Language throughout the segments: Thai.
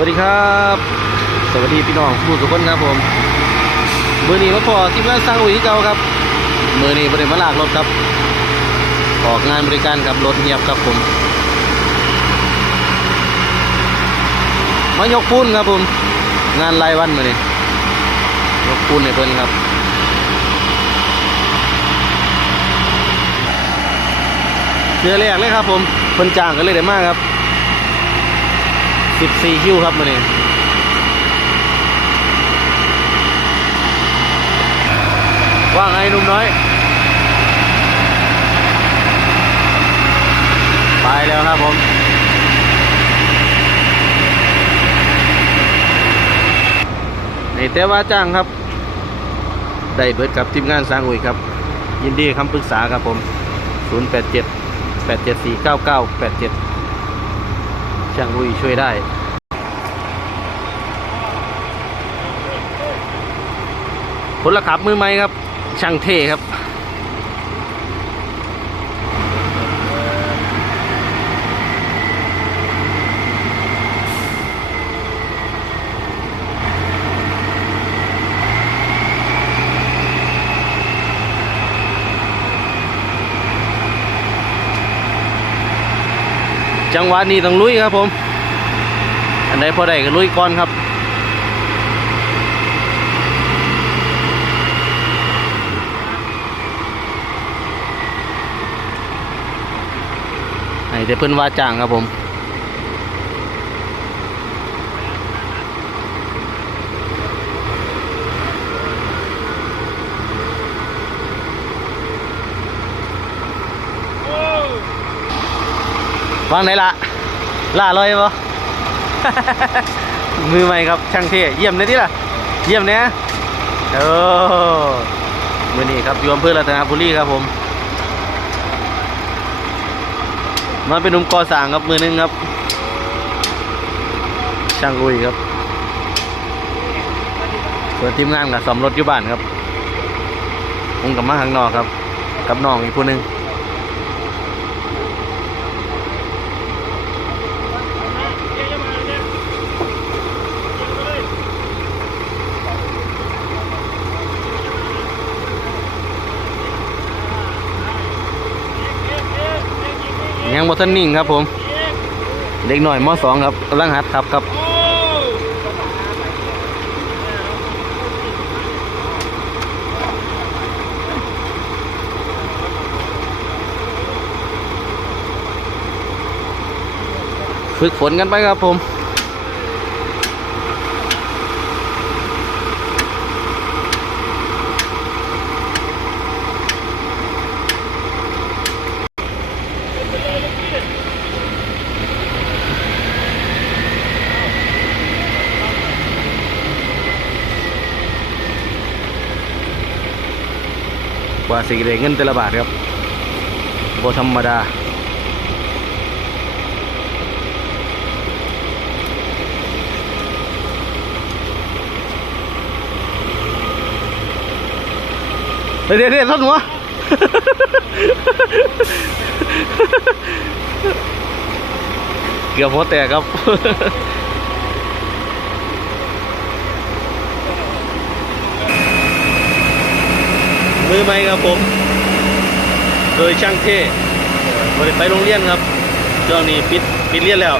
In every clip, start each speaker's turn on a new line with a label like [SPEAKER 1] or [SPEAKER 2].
[SPEAKER 1] วัสดีครับ สวัสดีพี่น้องผู้ทุกคนครับผมมือนี้มาพอที่บ้านสร้างอุ๋ยเก่าครับมือนี้บริมาลากรถครับ ออกงานบริการกับรถเงียบครับผม มายกปูนครับผม งานรายวันมือนี้ยกปูนให้เพิ่อนครับเชือแรกเลยครับผมเพิ่นจ้างกันเลยได้มากครับ 14 คิวครับมือนี้ว่าไงนุ่มน้อย ไปแล้วครับผมในแต่ว่าจ้างครับ ได้เบิดกับทีมงานสร้างอุยครับ ยินดีคำปรึกษาครับผม 087 874 9987 ช่างลุยช่วยได้ผลขับมือไม้ครับ ช่างเท่ครับ จังหวะนี้ต้องลุยครับผม อันใดพอได้ก็ลุยก่อนครับให้แต่เพิ่นว่าจ้างครับผม วางไหนละล่าลอยปะมือใหม่ครับช่างเท่เยี่ยมเลยที่ล่ะ เยี่ยมเนี่ยโอ้มือนี้ครับอยู่อำเภอรัตนบุรีครับผมมาเป็นนุ่มกอสางครับมือหนึงครับ ช่างอุ้ยครับเปิดทีมงานกับสอมรถอยู่บ้านครับผมกับมาข้างนอกครับ กับน้องอีกคนนึง ยังบอทันนิ่งครับผม เด็กหน่อยมอสองครับกำลังหัดขับครับฝึกฝนกันไปครับผม ว่าสิได้เงินแต่ละบาทครับโบธรรมดาเดี๋ยวเดี๋ยวเดี๋ยวท่านหัวเกือบหัวแตกครับ มือไม้ครับผม โดยช่างเท่บริไปโรงเรียนครับช่วงนี้ปิดปิดเรียนแล้ว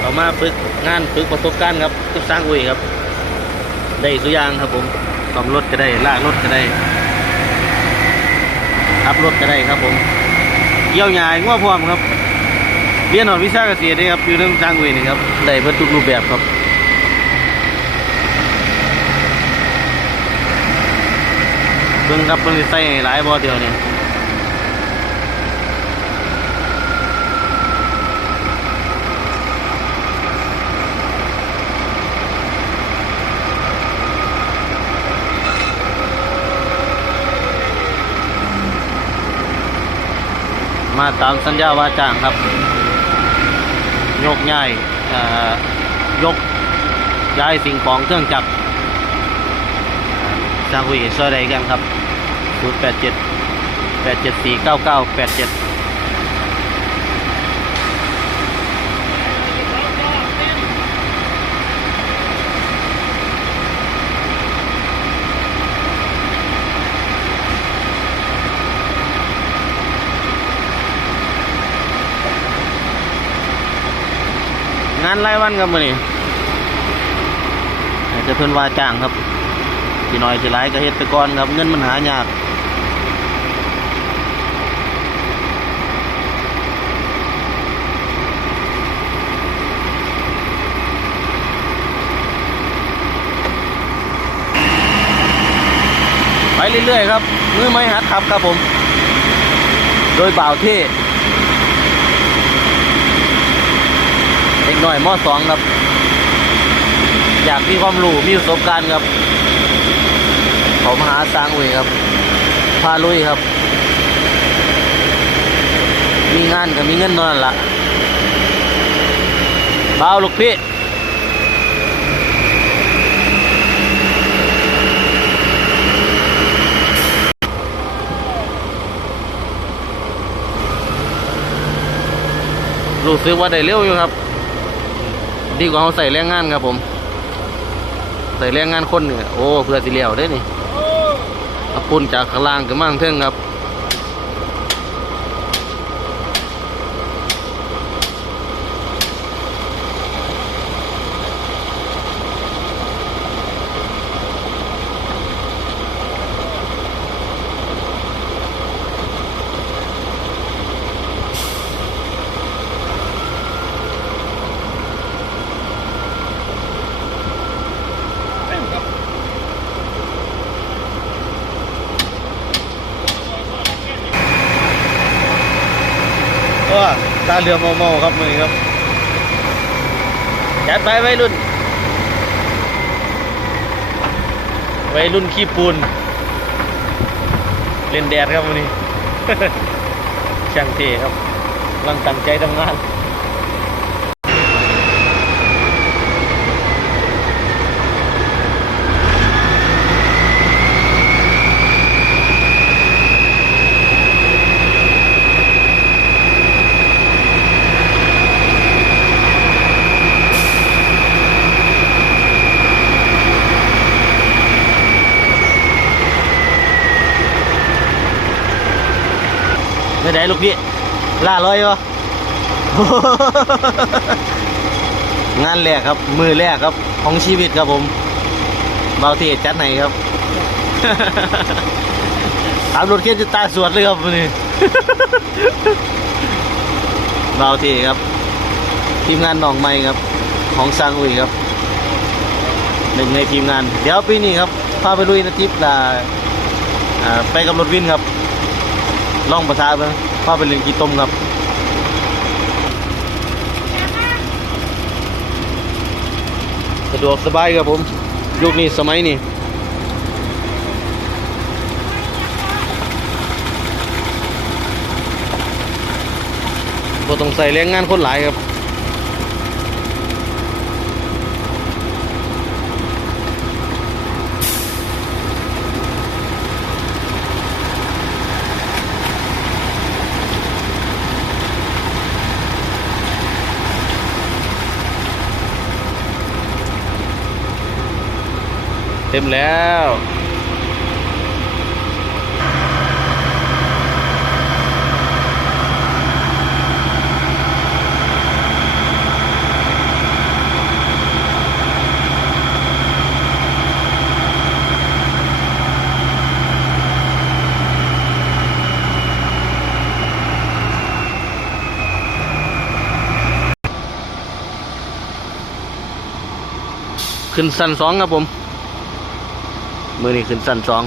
[SPEAKER 1] เอามาฝึกงานฝึกประสบการณ์ครับกับสร้างอุ้ยครับ ได้สุยางครับผมซ่อมรถก็ได้ลากรถก็ได้ขับรถก็ได้ครับผมเกี่ยวหญ้าง้อพร้อมครับเรียนหอดวิชาเกษตรด้ครับอยู่เรื่องสร้างอุ้ยนี่ครับได้เพื่อทุกรูปแบบครับ เบิ่งครับเบิ่งสิใส่หลายบ่เดียวนี่มาตามสัญญาว่าจ้างครับ ยกย้ายเอ่อยกย้ายสิ่งของเครื่องจักร สร้างคุยซอยใดกันครับศูนย์แปดเจ็ดแปดเจ็ดสี่เก้าเก้าแปดเจ็ดงานไล่วันครับมือนี้จะเพื่อนว่าจ้างครับ สิน้อยสิหลายก็เฮ็ดไปก่อนครับ เงินมันหายากไปเรื่อยๆครับ มือไม้หัดขับครับผม โดยบ่าวเท่เด็กหน่อยมอสองครับ อยากมีความรู้มีประสบการณ์ครับ ผมหาสร้างอุยครับ พาลุยครับ มีงานก็มีเงินนั่นละเบาลูกพี่รู้สึกว่าได้เร็วอยู่ครับ ดีกว่าเขาใส่แรงงานครับผม ใส่แรงงานคนเนี่ยโอ้เพื่อสิเลียวได้นี่ เอาปุ่นจากข้างล่างขึ้นมาข้างเทิงครับ ตาเรือเมาๆครับมือครับจัดไปไวรุ่น ไวรุ่นขี้ปูน เล่นแดดครับวันนี้ ช่างเท่ครับกำลังตั้งใจทำงาน ไม่ได้ลูกพี่ล่าลอยวะงานแรกครับ มือแรกครับ ของชีวิตครับผมเบาเทจัดไหนครับถามรถเข็นจะตาสวดเลยครับนนี้เบาเทครับ ทีมงานหนองไม้ครับ ของสร้างอุ้ยครับหนึ่งในทีมงาน เดี๋ยวปีนี้ครับพาไปลุยนะทิปลาไปกับรถวินครับ ล่องประทาไปพ่อไปเรียนกีต้มครับสะดวกสบายครับผมยุคนี้สมัยนี้ก็ต้องใส่แรงงานคนหลายครับ ต็มแล้วขึ้นสันสองครับผม มือนี้ขึ้นสันสอง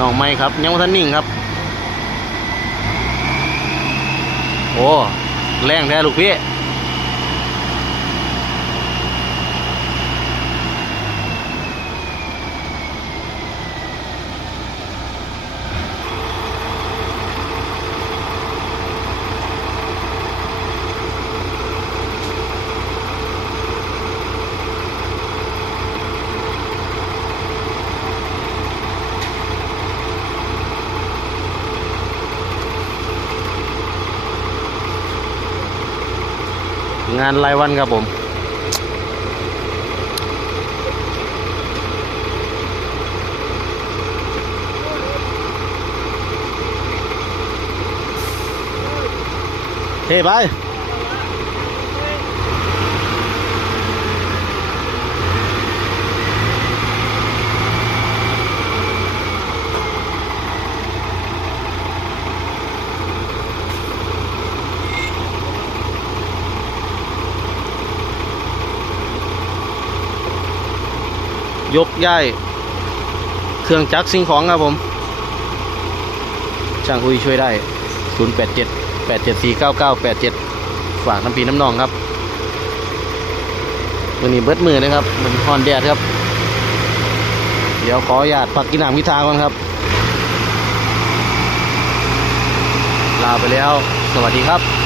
[SPEAKER 1] น้องไม้ครับยังบ่ทันนิ่งครับ โอ้ แรงแท้ลูกพี่ งานรายวันครับผม เฮ้ไป ยกย้ายเครื่องจักรสิ่งของครับผม ช่างอุ้ยช่วยได้ 087 874 9987 ฝากน้ำปีน้ำนองครับวันนี้เบิดมือนะครับมันฮอนแดดครับ เดี๋ยวขออนุญาตปักกินหนังพิธาก่อนครับ ลาไปแล้ว สวัสดีครับ